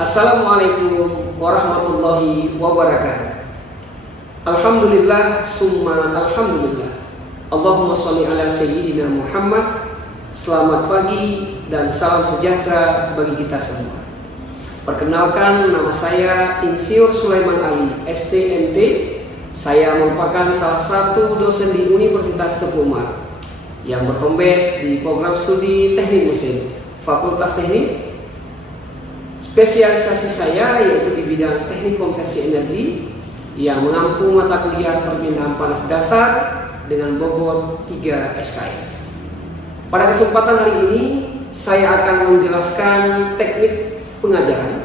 Assalamualaikum warahmatullahi wabarakatuh. Alhamdulillah summa alhamdulillah. Allahumma sholli ala sayyidina Muhammad. Selamat pagi dan salam sejahtera bagi kita semua. Perkenalkan, nama saya Insinyur Sulaiman Ali, STMT. Saya merupakan salah satu dosen di Universitas Teguh Umar yang berhome base di program studi Teknik Mesin, Fakultas Teknik. Spesialisasi saya yaitu di bidang teknik konversi energi yang mengampu mata kuliah perpindahan panas dasar dengan bobot 3 SKS. Pada kesempatan hari ini saya akan menjelaskan teknik pengajaran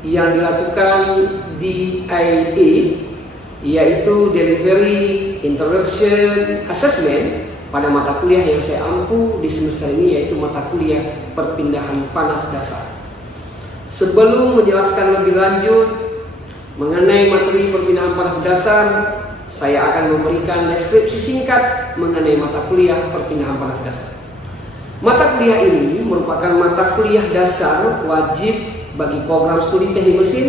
yang dilakukan di DIA, yaitu Delivery Introduction Assessment pada mata kuliah yang saya ampu di semester ini, yaitu mata kuliah perpindahan panas dasar. Sebelum menjelaskan lebih lanjut mengenai materi perpindahan panas dasar, saya akan memberikan deskripsi singkat mengenai mata kuliah perpindahan panas dasar. Mata kuliah ini merupakan mata kuliah dasar wajib bagi program studi teknik mesin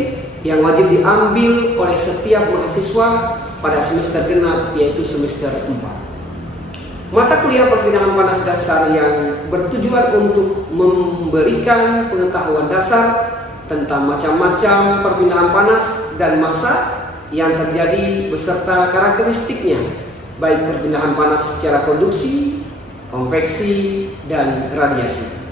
yang wajib diambil oleh setiap mahasiswa pada semester genap, yaitu semester 4. Mata kuliah perpindahan panas dasar yang bertujuan untuk memberikan pengetahuan dasar tentang macam-macam perpindahan panas dan massa yang terjadi beserta karakteristiknya, baik perpindahan panas secara konduksi, konveksi, dan radiasi,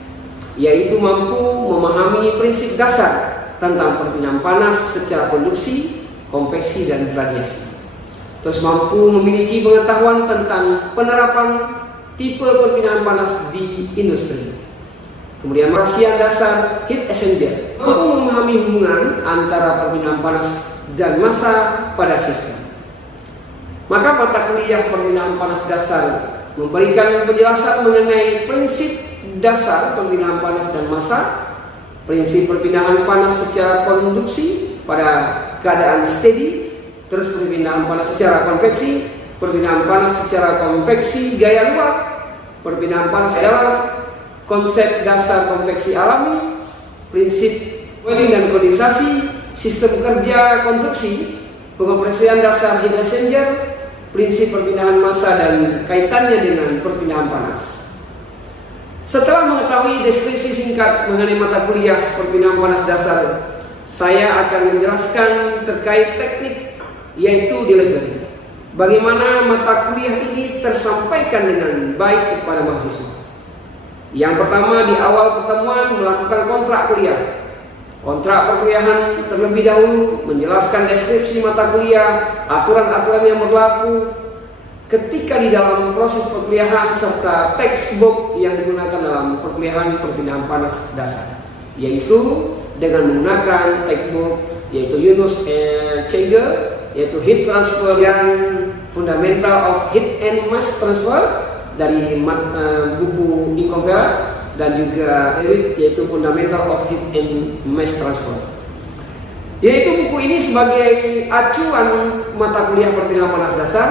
yaitu mampu memahami prinsip dasar tentang perpindahan panas secara konduksi, konveksi, dan radiasi. Terus mampu memiliki pengetahuan tentang penerapan tipe perpindahan panas di industri. Kemudian rasian dasar heat exchanger, mampu memahami hubungan antara perpindahan panas dan massa pada sistem. Maka mata kuliah perpindahan panas dasar memberikan penjelasan mengenai prinsip dasar perpindahan panas dan massa, prinsip perpindahan panas secara konduksi pada keadaan steady, terus perpindahan panas secara konveksi, perpindahan panas secara konveksi gaya luar, perpindahan panas dalam, konsep dasar konveksi alami, prinsip welding dan kondensasi, sistem kerja konstruksi, pengoperasian dasar heat exchanger, prinsip perpindahan massa dan kaitannya dengan perpindahan panas. Setelah mengetahui deskripsi singkat mengenai mata kuliah perpindahan panas dasar, saya akan menjelaskan terkait teknik, yaitu delivery. Bagaimana mata kuliah ini tersampaikan dengan baik kepada mahasiswa. Yang pertama, di awal pertemuan melakukan kontrak kuliah. Kontrak perkuliahan terlebih dahulu menjelaskan deskripsi mata kuliah, aturan-aturan yang berlaku ketika di dalam proses perkuliahan, serta textbook yang digunakan dalam perkuliahan perpindahan panas dasar, yaitu dengan menggunakan textbook yaitu Yunus Chegel, yaitu Heat Transfer dan Fundamental of Heat and Mass Transfer dari buku Inconvera, dan juga yaitu Fundamental of Heat and Mass Transfer. Yaitu buku ini sebagai acuan mata kuliah perpindahan panas dasar.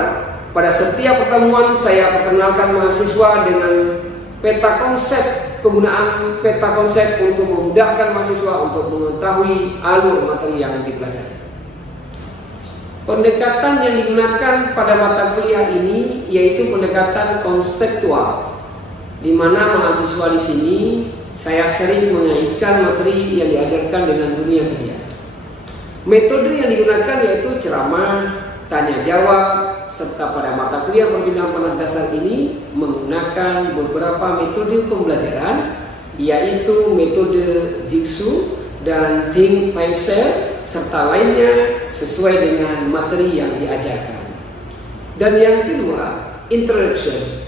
Pada setiap pertemuan saya perkenalkan mahasiswa dengan peta konsep, penggunaan peta konsep untuk memudahkan mahasiswa untuk mengetahui alur materi yang dipelajari. Pendekatan yang digunakan pada mata kuliah ini yaitu pendekatan konseptual, di mana mahasiswa di sini saya sering mengaitkan materi yang diajarkan dengan dunia kerja. Metode yang digunakan yaitu ceramah, tanya jawab, serta pada mata kuliah perpindahan panas dasar ini menggunakan beberapa metode pembelajaran, yaitu metode Jigsaw dan Think Pacer, serta lainnya sesuai dengan materi yang diajarkan. Dan yang kedua, introduction.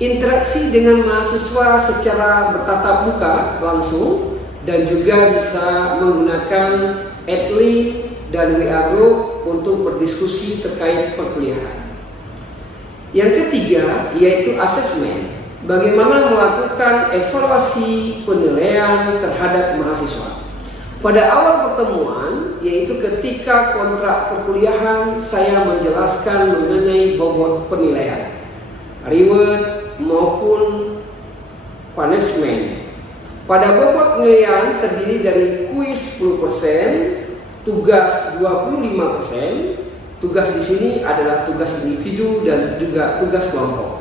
Interaksi dengan mahasiswa secara bertatap muka langsung, dan juga bisa menggunakan Adlib dan WA Group untuk berdiskusi terkait perkuliahan. Yang ketiga yaitu assessment, bagaimana melakukan evaluasi penilaian terhadap mahasiswa. Pada awal pertemuan, yaitu ketika kontrak perkuliahan, saya menjelaskan mengenai bobot penilaian, reward maupun punishment. Pada bobot penilaian terdiri dari kuis 10%, tugas 25%. Tugas di sini adalah tugas individu dan juga tugas kelompok.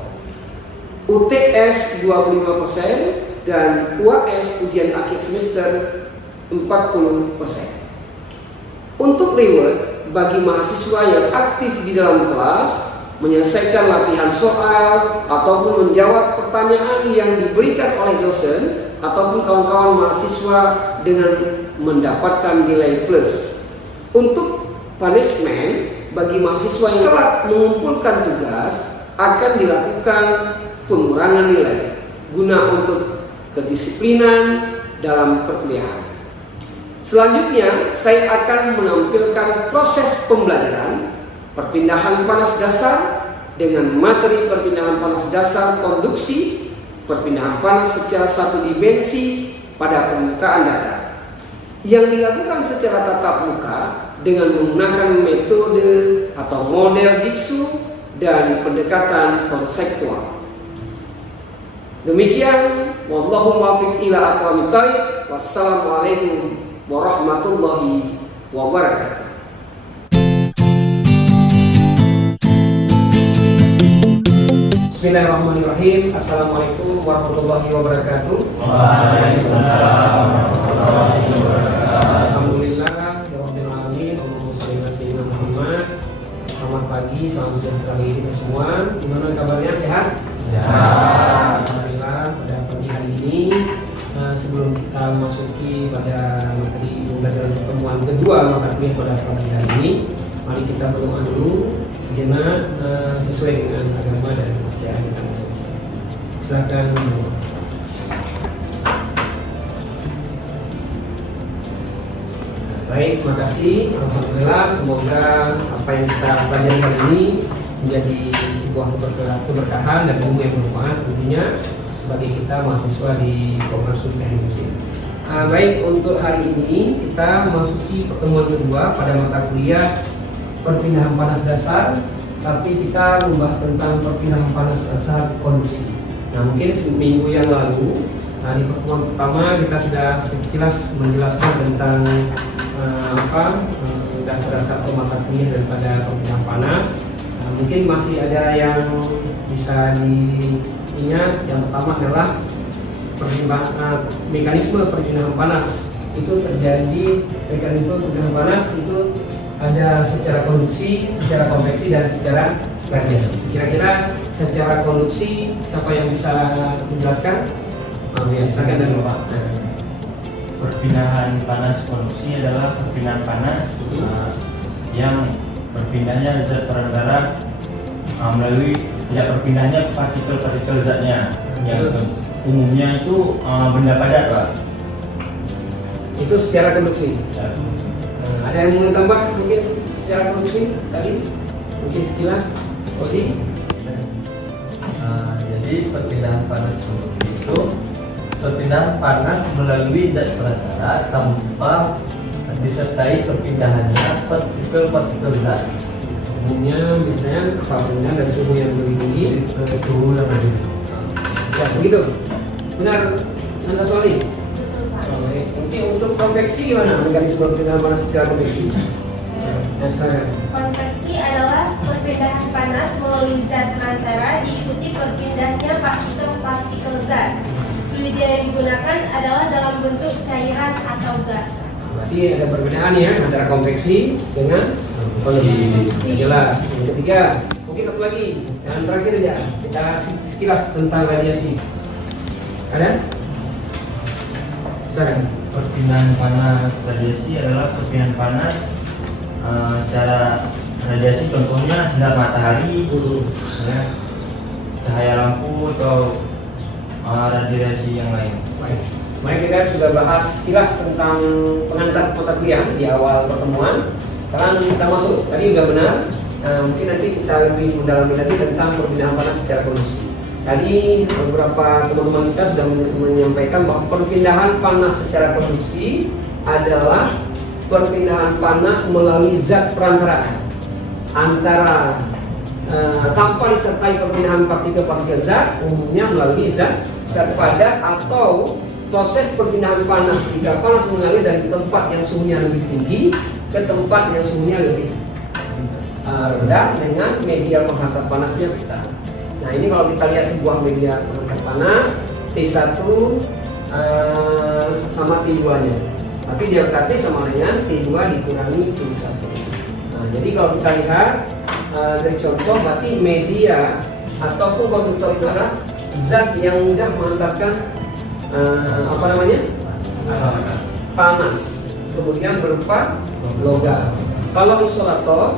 UTS 25% dan UAS ujian akhir semester 40%. Untuk reward bagi mahasiswa yang aktif di dalam kelas, menyelesaikan latihan soal ataupun menjawab pertanyaan yang diberikan oleh dosen ataupun kawan-kawan mahasiswa dengan mendapatkan nilai plus. Untuk punishment bagi mahasiswa yang telat mengumpulkan tugas, akan dilakukan pengurangan nilai guna untuk kedisiplinan dalam perkuliahan. Selanjutnya, saya akan menampilkan proses pembelajaran perpindahan panas dasar dengan materi perpindahan panas dasar konduksi, perpindahan panas secara satu dimensi pada permukaan datar, yang dilakukan secara tatap muka dengan menggunakan metode atau model jigsaw dan pendekatan konseptual. Demikian, wallahu muwaffiq ila aqwamit thoriq. Wassalamualaikum warahmatullahi wabarakatuh. Bismillahirrahmanirrahim. Assalamualaikum warahmatullahi wabarakatuh. Waalaikumsalam warahmatullahi wabarakatuh. Alhamdulillah, rabbil alamin. Allahumma shalli ala sayyidina Muhammad. Selamat pagi, salam sejahtera bagi kita semua. Gimana kabarnya, sehat? Sehat. Alhamdulillah, pada pagi hari ini sebelum kita memasuki pada materi pembelajaran pertemuan kedua mata kuliah pada pagi hari ini, mari kita berdoa dulu sejenak sesuai dengan agama dan kepercayaan kita masing-masing. Silakan. Baik, terima kasih. Alhamdulillah, semoga apa yang kita pelajari hari ini menjadi sebuah keberkahan dan ilmu yang bermanfaat tentunya sebagai kita mahasiswa di Koperasi Teknik Mesin. Baik, untuk hari ini kita memasuki pertemuan kedua pada mata kuliah perpindahan panas dasar, tapi kita membahas tentang perpindahan panas dasar konduksi. Nah, mungkin seminggu yang lalu di pertemuan pertama kita sudah sekilas menjelaskan tentang dasar-dasar mata kuliah daripada perpindahan panas. Mungkin masih ada yang bisa diingat. Yang pertama adalah mekanisme perpindahan panas. Itu terjadi mekanisme perpindahan panas itu ada secara konduksi, secara konveksi, dan secara radiasi. Kira-kira secara konduksi siapa yang bisa menjelaskan? Ya, silakan dari Bapak. Perpindahan panas konduksi adalah perpindahan panas yang berpindahnya zat perantara melalui tidak berpindahnya partikel-partikel zatnya yang umumnya itu benda padat, Pak. Itu secara konduksi. Ya. Ada yang mau tambah mungkin secara konduksi tadi? Mungkin sekilas, Odi. Jadi perpindahan panas konduksi itu perpindahan panas melalui zat perantara tanpa disertai perpindahannya partikel-partikel zat. Umumnya biasanya apabila dari suhu yang lebih tinggi ke suhu yang lebih ya begitu. Benar, Nanda Suami? Mungkin untuk konveksi gimana mekanisme perpindahan panas secara konveksi? Konveksi adalah perpindahan panas melalui zat perantara diikuti perpindahnya partikel-partikel zat. Fluid yang digunakan adalah dalam bentuk cairan atau gas. Berarti ada perbedaan ya antara konveksi dengan konveksi. Jelas. Yang ketiga, mungkin satu lagi. Yang terakhir ya, kita sekilas tentang radiasi. Ada? Silakan. Perpindahan panas radiasi adalah perpindahan panas secara radiasi, contohnya sinar matahari, ya, cahaya lampu atau radiasi yang lain. Baik. Mari kita sudah bahas sekilas tentang pengantar mata kuliah di awal pertemuan. Sekarang kita masuk. Tadi sudah benar. Mungkin nanti kita lebih mendalami lagi tentang perpindahan panas secara konduksi. Tadi beberapa teman-teman kita sudah menyampaikan bahwa perpindahan panas secara konduksi adalah perpindahan panas melalui zat perantaraan antara tanpa disertai perpindahan partikel-partikel zat, umumnya melalui zat padat atau proses perpindahan panas jika panas mengalir dari tempat yang suhunya lebih tinggi ke tempat yang suhunya lebih rendah dengan media penghantar panasnya kita. Nah ini kalau kita lihat sebuah media penghantar panas T1 sama T2 nya, tapi delta T sama dengan T2 dikurangi T1. Nah jadi kalau kita lihat dari contoh, berarti media ataupun konduktor itu adalah zat yang mudah mengantarkan panas, kemudian berupa logam. Kalau isolator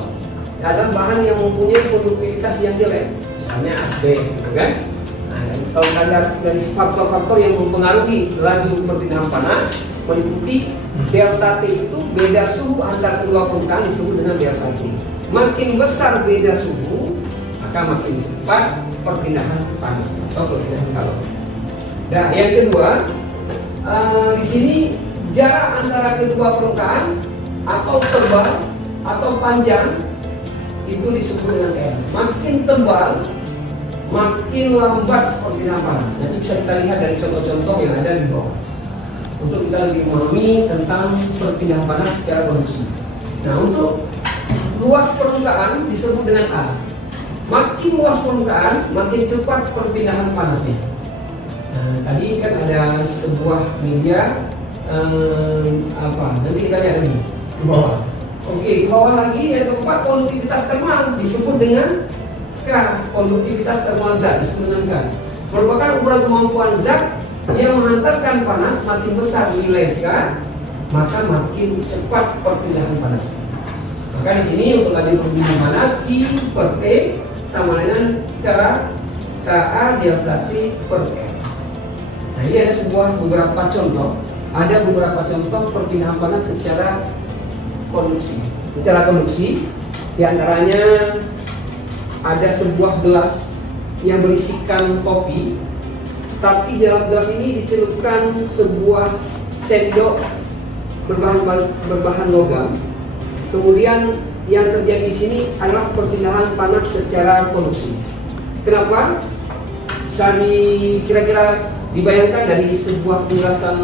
adalah bahan yang mempunyai konduktivitas yang jelek, misalnya asbes, gitu kan? Nah, kalau kita lihat dari faktor-faktor yang mempengaruhi laju perpindahan panas, meliputi delta T itu beda suhu antar kedua permukaan disebut dengan delta T. Makin besar beda suhu, maka makin cepat perpindahan panas atau perpindahan kalori. Nah, yang kedua, di sini jarak antara kedua permukaan atau tebal atau panjang itu disebut dengan R. Makin tebal, makin lambat perpindahan panas. Nanti bisa kita lihat dari contoh-contoh yang ada di bawah untuk kita lebih memahami tentang perpindahan panas secara konduksi. Nah, untuk luas permukaan disebut dengan A. Makin luas permukaan, makin cepat perpindahan panasnya. Tadi kan ada sebuah media nanti kita lihat lagi di bawah. Oke, di bawah lagi yang keempat konduktivitas termal disebut dengan K. Konduktivitas termal zat disebut dengan K. Merupakan ukuran kemampuan zat yang menghantarkan panas. Makin besar nilai K, maka makin cepat perpindahan panas. Maka di sini untuk laju perpindahan panas I per T sama dengan KA delta T per R. Nah ini ada beberapa contoh. Ada beberapa contoh perpindahan panas secara konduksi. Secara konduksi, diantaranya ada sebuah gelas yang berisikan kopi, tapi di dalam gelas ini dicelupkan sebuah sendok berbahan logam. Kemudian yang terjadi di sini adalah perpindahan panas secara konduksi. Kenapa? Bisa kira-kira dibayangkan dari sebuah penjelasan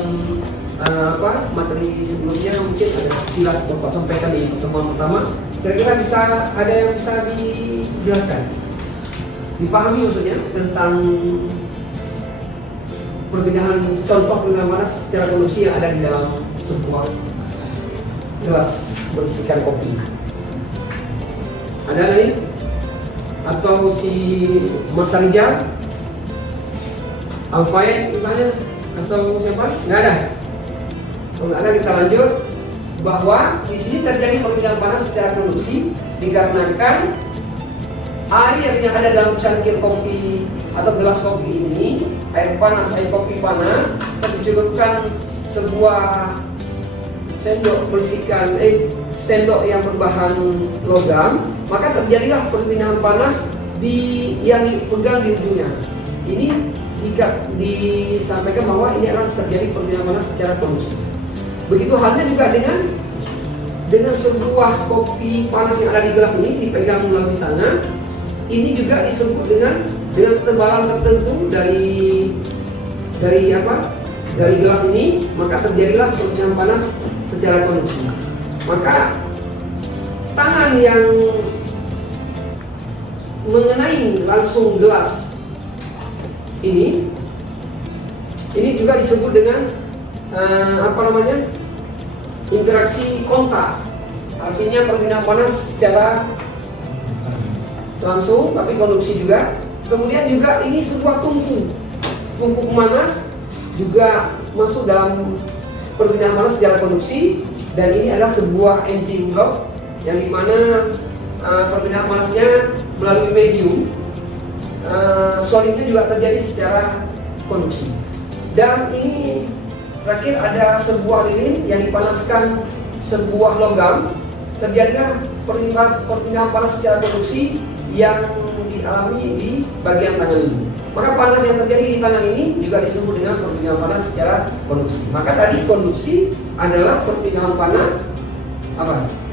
materi sebelumnya, mungkin ada sekilas Bapak sampaikan di pertemuan pertama. Kira-kira bisa ada yang bisa dijelaskan, dipahami maksudnya tentang perpindahan panas secara konduksi yang ada di dalam sebuah gelas berisikan kopi. Ada nih? Atau si Mas Rijal, Alfaid misalnya, atau siapa? Nggak ada. Kalau nggak ada, kita lanjut. Bahwa di sini terjadi perpindahan panas secara konduksi dikarenakan air yang ada dalam cangkir kopi atau gelas kopi ini, air kopi panas, terus dicelupkan sebuah sendok berisikan sendok yang berbahan logam, maka terjadilah perpindahan panas yang dipegang di ujungnya. Ini jika disampaikan bahwa ini adalah terjadi perpindahan panas secara konduksi. Begitu halnya juga dengan sebuah kopi panas yang ada di gelas ini dipegang melalui tangan. Ini juga disebut dengan ketebalan tertentu dari gelas ini, maka terjadilah perpindahan panas secara konduksi. Maka tangan yang mengenai langsung gelas ini juga disebut dengan interaksi kontak. Artinya perpindahan panas secara langsung tapi konduksi juga. Kemudian juga ini sebuah tumpuk panas juga masuk dalam perpindahan panas secara konduksi, dan ini adalah sebuah empty block yang dimana perpindahan panasnya melalui medium solidnya juga terjadi secara konduksi. Dan ini terakhir ada sebuah lilin yang dipanaskan sebuah logam, terjadilah perpindahan panas secara konduksi yang dialami di bagian tangan ini. Maka panas yang terjadi di tangan ini juga disebut dengan perpindahan panas secara konduksi. Maka tadi konduksi adalah perpindahan panas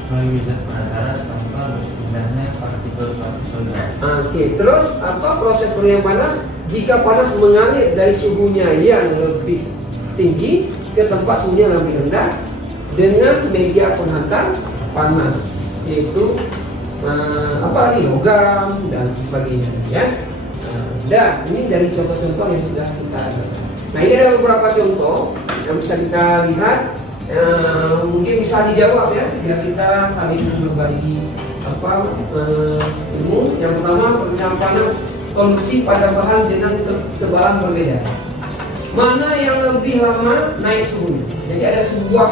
melalui zat perantara tanpa berpindahnya partikel-partikel zat. Oke, terus atau proses pengaliran panas jika panas mengalir dari suhunya yang lebih tinggi ke tempat suhunya yang lebih rendah dengan media penghantar panas, yaitu logam dan sebagainya, ya. Dan ini dari contoh-contoh yang sudah kita rasakan. Nah, ini ada beberapa contoh yang bisa kita lihat. Mungkin bisa dijawab ya, biar kita saling berbagi ilmu. Yang pertama, perpindahan panas konduksi pada bahan dengan ketebalan berbeda. Mana yang lebih lama naik suhunya? Jadi ada sebuah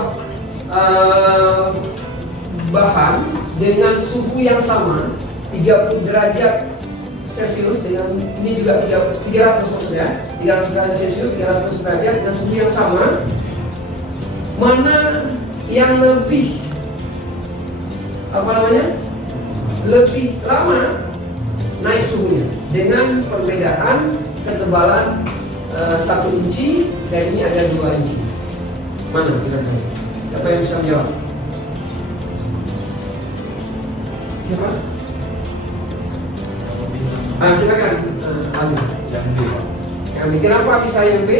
bahan dengan suhu yang sama 30 derajat Celcius dengan ini juga 300 maksudnya 300 derajat Celcius, 300 derajat dengan suhu yang sama. Mana yang lebih lebih lama naik suhunya dengan perbedaan ketebalan 1 inci dan ini ada 2 inci. Mana kira-kira? Siapa yang bisa menjawab? Siapa? Silakan. Yang B, Pak. Yang B. Kenapa bisa yang B?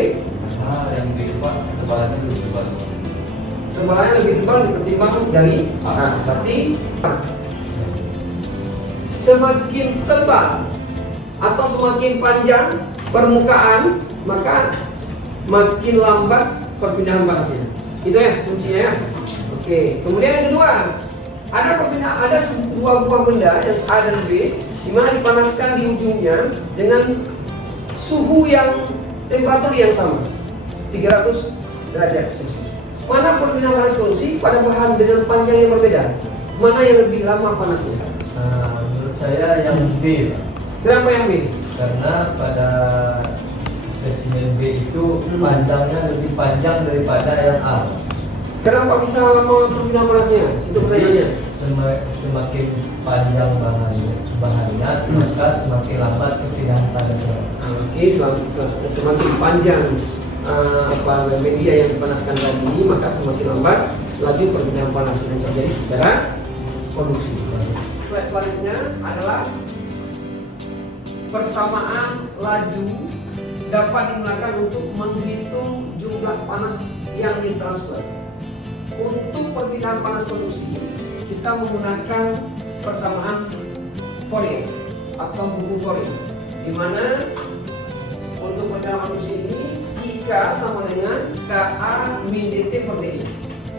Yang B, Pak, ketebalannya lebih tebal. Ketebalannya lebih tebal ketimbang dari A. Berarti semakin tebal atau semakin panjang permukaan, maka makin lambat perpindahan panasnya. Itu ya kuncinya ya. Oke. Kemudian yang kedua, ada sebuah buah benda yang A dan B, di mana dipanaskan di ujungnya dengan suhu yang temperatur yang sama, 300 derajat Celcius. Mana perpindahan panas konduksi pada bahan dengan panjang yang berbeda? Mana yang lebih lama panasnya? Menurut saya yang B, Pak. Kenapa yang B? Karena pada spesimen B itu panjangnya lebih panjang daripada yang A. Kenapa bisa lama perpindahan panasnya? Itu pertanyaannya. Semakin panjang bahannya, maka semakin lambat perpindahan panasnya. Oke, semakin panjang media yang dipanaskan tadi, maka semakin lambat laju perpindahan panas yang terjadi secara konduksi. Slide selanjutnya adalah persamaan laju dapat digunakan untuk menghitung jumlah panas yang ditransfer. Untuk perpindahan panas konduksi, kita menggunakan persamaan Fourier atau buku Fourier, di mana untuk perpindahan konduksi ini K sama dengan KA min dt per dI,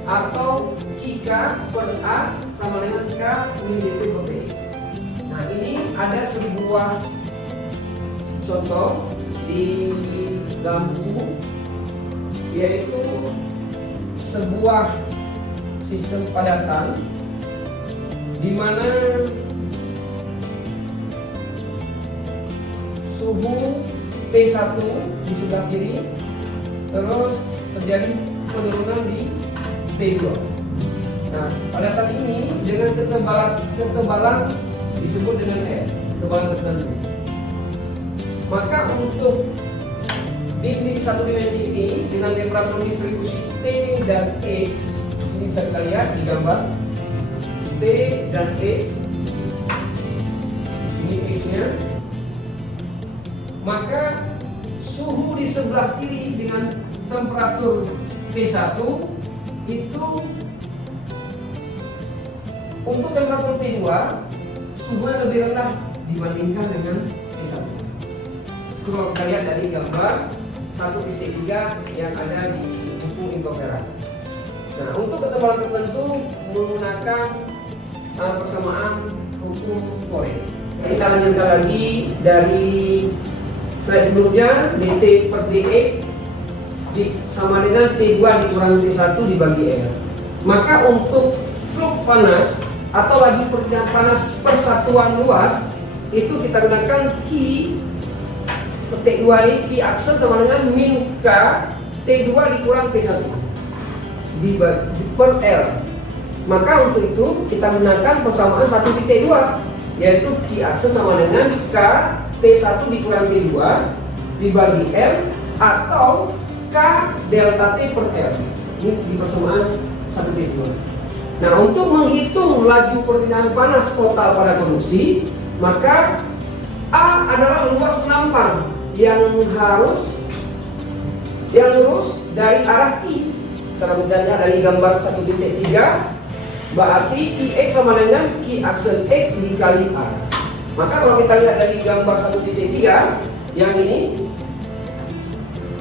atau K per A sama dengan K min dt per dI. Nah, ini ada sebuah contoh di dalam buku, yaitu sebuah sistem padatan di mana suhu T1 di sebelah kiri, terus terjadi penurunan di T2. Nah, padatan ini dengan ketebalan disebut dengan R, ketebalan tertentu. Maka untuk dinding satu dimensi ini dengan temperatur distribusi T dan X, sini bisa kita lihat di gambar T dan X, ini X-nya. Maka suhu di sebelah kiri dengan temperatur T1 itu untuk temperatur T2 suhunya lebih rendah dibandingkan dengan T1. Itu kalau kita lihat dari gambar 1.3 yang ada di buku Infovera. Nah, untuk ketebalan tertentu menggunakan persamaan hukum Fourier. Kita lanjutkan lagi dari slide sebelumnya, dt per dx sama dengan T2 dikurangi T1 dibagi R. Maka untuk flux panas atau laju perpindahan panas persatuan luas itu kita gunakan Q T2 ini, Q akse sama dengan min K T2 dikurang T1 dibagi per L. Maka untuk itu kita gunakan persamaan 1/T2, yaitu Q akse sama dengan K T1 dikurang T2 dibagi L atau K delta T per L. Ini di persamaan 1/2. Nah, untuk menghitung laju perpindahan panas total pada konduksi, maka A adalah luas penampang yang lurus dari arah Q. Kalau misalnya dari gambar 1.3, berarti Qx sama dengan Q aksen X dikali A. Maka kalau kita lihat dari gambar 1.3 yang ini,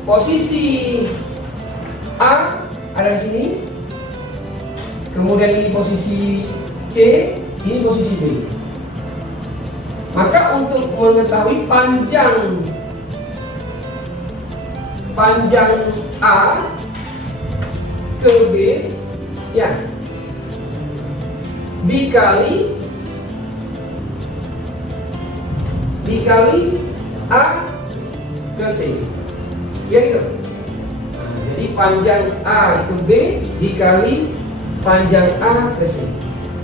posisi A ada di sini, kemudian ini posisi C, ini posisi B. Maka untuk mengetahui panjang A ke B, ya, dikali A ke C, ya gitu. Nah, jadi panjang A ke B dikali panjang A ke C.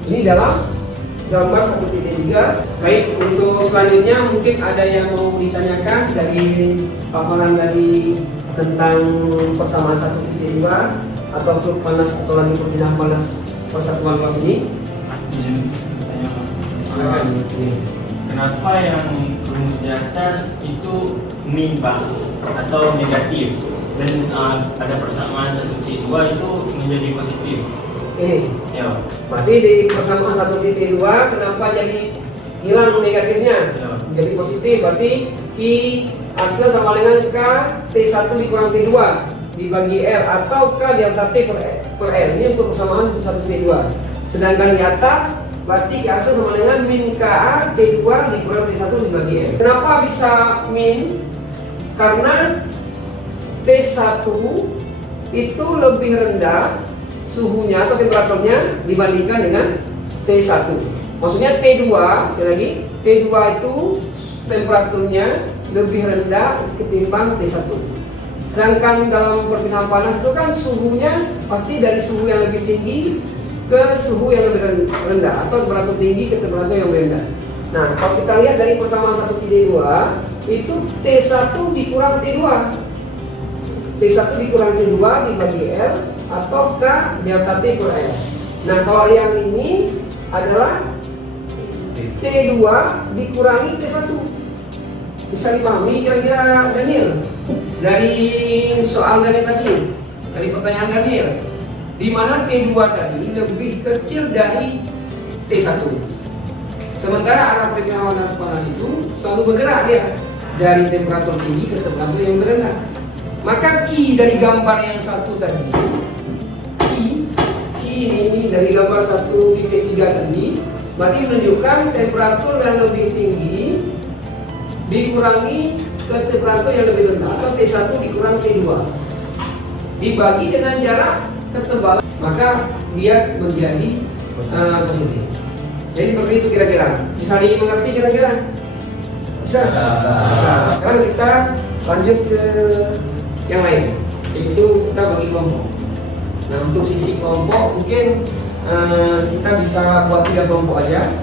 Ini dalam gambar 1.3. Baik, untuk selanjutnya mungkin ada yang mau ditanyakan dari paparan dari tentang persamaan 1.2 atau flux panas atau lagi perpindahan panas persatuan luas ini. Kenapa yang rumus di atas itu menimbang atau negatif dan ada persamaan 1.2 itu menjadi positif? Ini, Ya. berarti di persamaan 1.2 kenapa jadi hilang negatifnya? Ya. Jadi positif, berarti Q aksen sama dengan K T1 dikurang T2 dibagi L atau K delta T per L. Ini untuk persamaan 1.2. Sedangkan di atas berarti Q aksen sama dengan min KA T2 dikurang T1 dibagi L. Kenapa bisa min? Karena T1 itu lebih rendah suhunya atau temperaturnya dibandingkan dengan T1. Maksudnya T2, sekali lagi, T2 itu temperaturnya lebih rendah ketimbang T1. Sedangkan dalam perpindahan panas itu kan suhunya pasti dari suhu yang lebih tinggi ke suhu yang lebih rendah atau temperatur tinggi ke temperatur yang lebih rendah. Nah, kalau kita lihat dari persamaan 1.2 itu T1 dikurang T2. T1 dikurang T2 dibagi L atau K delta T per L. Nah, kalau yang ini adalah T2 dikurangi T1. Bisa dipahami kira-kira Daniel dari soal dari tadi, dari pertanyaan Daniel, di mana T2 tadi lebih kecil dari T1. Sementara arah perpindahan panas itu selalu bergerak dia dari temperatur tinggi ke temperatur yang rendah. Maka Q dari gambar yang satu tadi, Q ini dari gambar 1.3 tadi, berarti menunjukkan temperatur yang lebih tinggi dikurangi ke temperatur yang lebih rendah atau T1 dikurang T2 dibagi dengan jarak ketebalan, maka dia menjadi positif. Jadi seperti itu kira-kira. Bisa dimengerti kira-kira? Bisa? Sekarang kita lanjut ke yang lain, yaitu kita bagi kelompok. Nah, untuk sisi kelompok mungkin kita bisa buat 3 kelompok aja.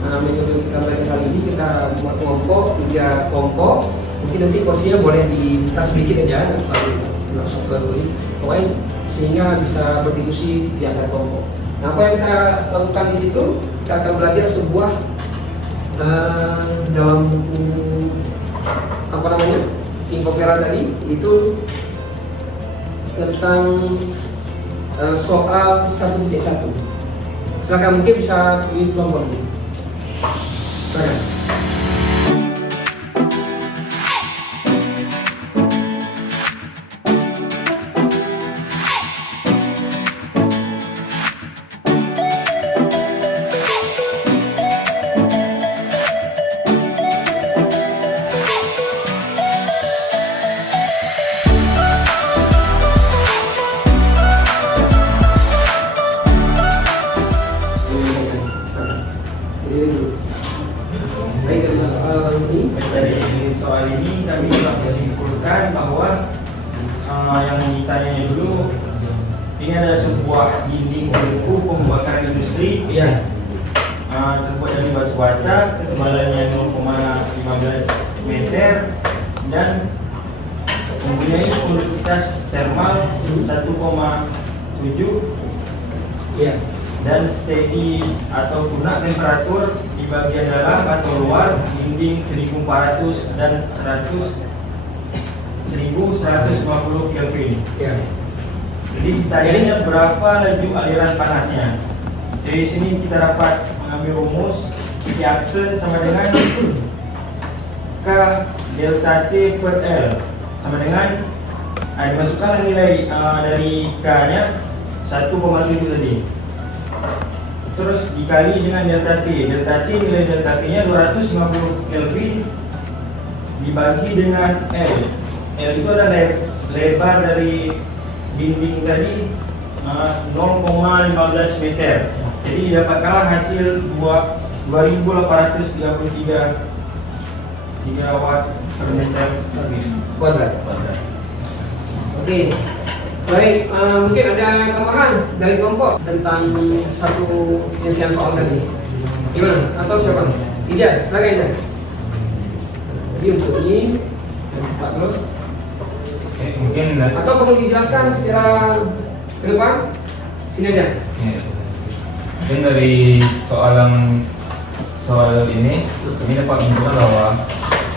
Metode kita belajar kali ini kita buat kelompok, 3 kelompok. Mungkin nanti porsinya boleh ditas sedikit aja, nggak usah berlebih, pokoknya sehingga bisa berdiskusi di antara kelompok. Nah, apa yang kita lakukan di situ? Kita akan belajar sebuah dalam buku apa namanya, Infopera tadi itu tentang soal 1.1. Silakan, mungkin bisa pilih kelompok ini. Silakan. Dari soal ini kami telah menyimpulkan bahwa yang ditanya dulu, ini adalah sebuah dinding beruku pembakaran industri terbuat dari batu bata, ketebalannya 0,15 meter dan mempunyai konduktivitas thermal 1,7. Ya. dan steady atau lunak temperatur di bagian dalam atau luar dinding 1400 dan 1150 Kelvin. Ya. Jadi tadinya berapa laju aliran panasnya? Dari sini kita dapat mengambil rumus P-aksen sama dengan K delta T per L sama dengan dimasukkan nilai dari K-nya 1,7 tadi. Terus dikali dengan delta T. Delta T, nilai delta T-nya 250 Kelvin dibagi dengan L. L itu adalah lebar dari dinding tadi 0,15 meter. Jadi didapatkan hasil 2.833 watt per meter Kuadrat. Oke. Baik, mungkin ada tambahan dari kelompok tentang satu penyelesaian soal tadi. Gimana? Atau siapa? Ija, silakan Ija. Jadi untuk ini Pak terus. Mungkin Atau perlu dijelaskan secara ke depan? Sini aja. Mungkin dari soal ini kami dapat menunjukkan bahwa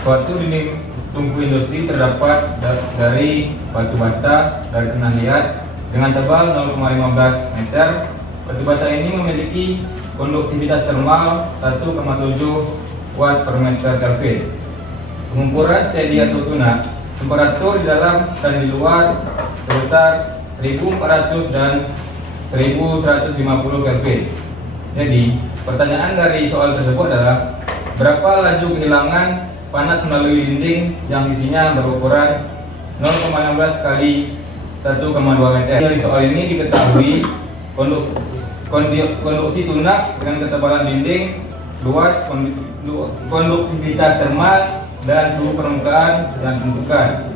suatu dinding tungku industri terdapat dari batu bata dari tanah liat dengan tebal 0,15 meter. Batu bata ini memiliki konduktivitas termal 1,7 watt per meter Kelvin. Pengukuran steady atau tunak, temperatur di dalam dan di luar sebesar 1400 dan 1150 Kelvin. Jadi, pertanyaan dari soal tersebut adalah berapa laju kehilangan panas melalui dinding yang isinya berukuran 0,16 kali 1,2 meter. Dari soal ini diketahui konduksi tunak dengan ketebalan dinding, luas, konduktivitas termal, dan suhu permukaan yang ditentukan.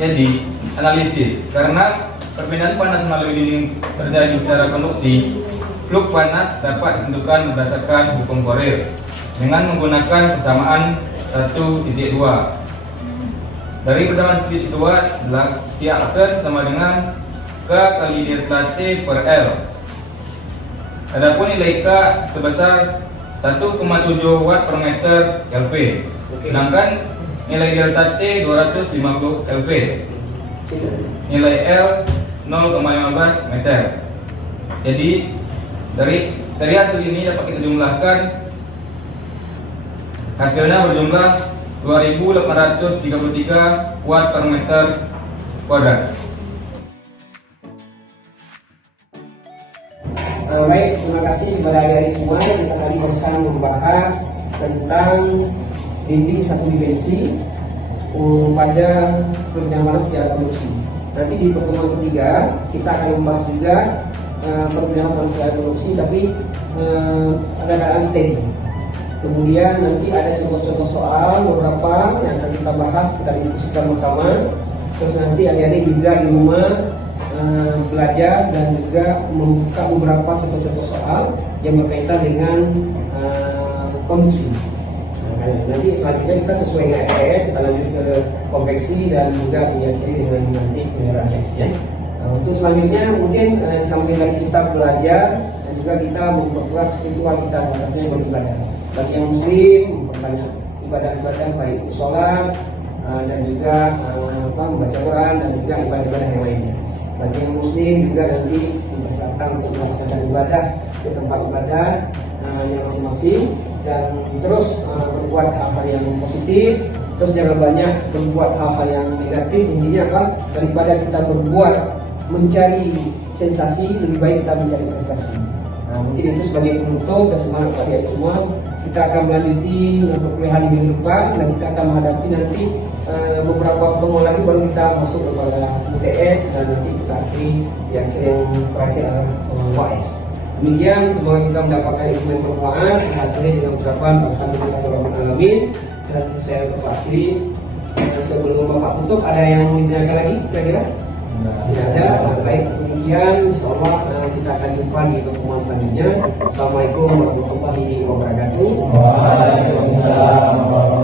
Jadi, analisis. Karena perpindahan panas melalui dinding terjadi secara konduksi, fluk panas dapat ditentukan berdasarkan hukum Fourier dengan menggunakan persamaan 1.2. Dari persamaan 1.2 adalah P-aksen sama dengan K kali delta T per L. Adapun nilai K sebesar 1,7 watt per meter Kelvin. Sedangkan nilai delta T 250 Kelvin. Nilai L 0,15 meter. Jadi dari hasil ini dapat kita jumlahkan, hasilnya berjumlah 2.833 watt per meter kuadrat. Baik, terima kasih kepada adik-adik semua. Kita tadi bersama membahas tentang dinding satu dimensi pada perpindahan panas secara konduksi. Nanti di pertemuan ketiga kita akan membahas juga perpindahan panas secara konduksi, tapi ada keadaan steady. Kemudian nanti ada contoh-contoh soal beberapa yang akan kita bahas, kita diskusikan bersama. Terus nanti adik-adik juga di rumah belajar dan juga membuka beberapa contoh-contoh soal yang berkaitan dengan konduksi. Nanti selanjutnya kita sesuai dengan RS, kita lanjut ke konveksi dan juga diakhiri dengan nanti penyerahan ya. Untuk selanjutnya mungkin sambil lagi kita belajar dan juga kita memperkuat spiritual kita, salah satunya beribadah. Bagi yang muslim memperbanyak ibadah-ibadah baik sholat dan juga membaca Quran dan juga ibadah-ibadah yang lainnya. Bagi yang muslim juga nanti dipersilakan untuk melaksanakan ibadah ke tempat ibadah yang masing-masing dan terus berbuat hal-hal yang positif, terus jangan banyak berbuat hal-hal yang negatif. Intinya apa? Daripada kita berbuat mencari sensasi, lebih baik kita mencari prestasi. Mungkin itu sebagai penutup dan semangat kalian semua. Kita akan melanjuti perkuliahan di minggu depan dan kita akan menghadapi nanti beberapa pertemuan lagi baru kita masuk kepada UTS dan nanti kita akhiri yang terakhir adalah UAS. Demikian, semoga kita mendapatkan ilmu yang bermanfaat. Akhirnya dengan ucapan alhamdulillahirabbil alamin dan saya akhiri. Sebelum Bapak tutup, ada yang mau ditanyakan lagi kira-kira? Tidak ada. Baik, demikian insyaallah kita akan jumpa di pertemuan selanjutnya. Assalamualaikum warahmatullahi wabarakatuh. Waalaikumsalam.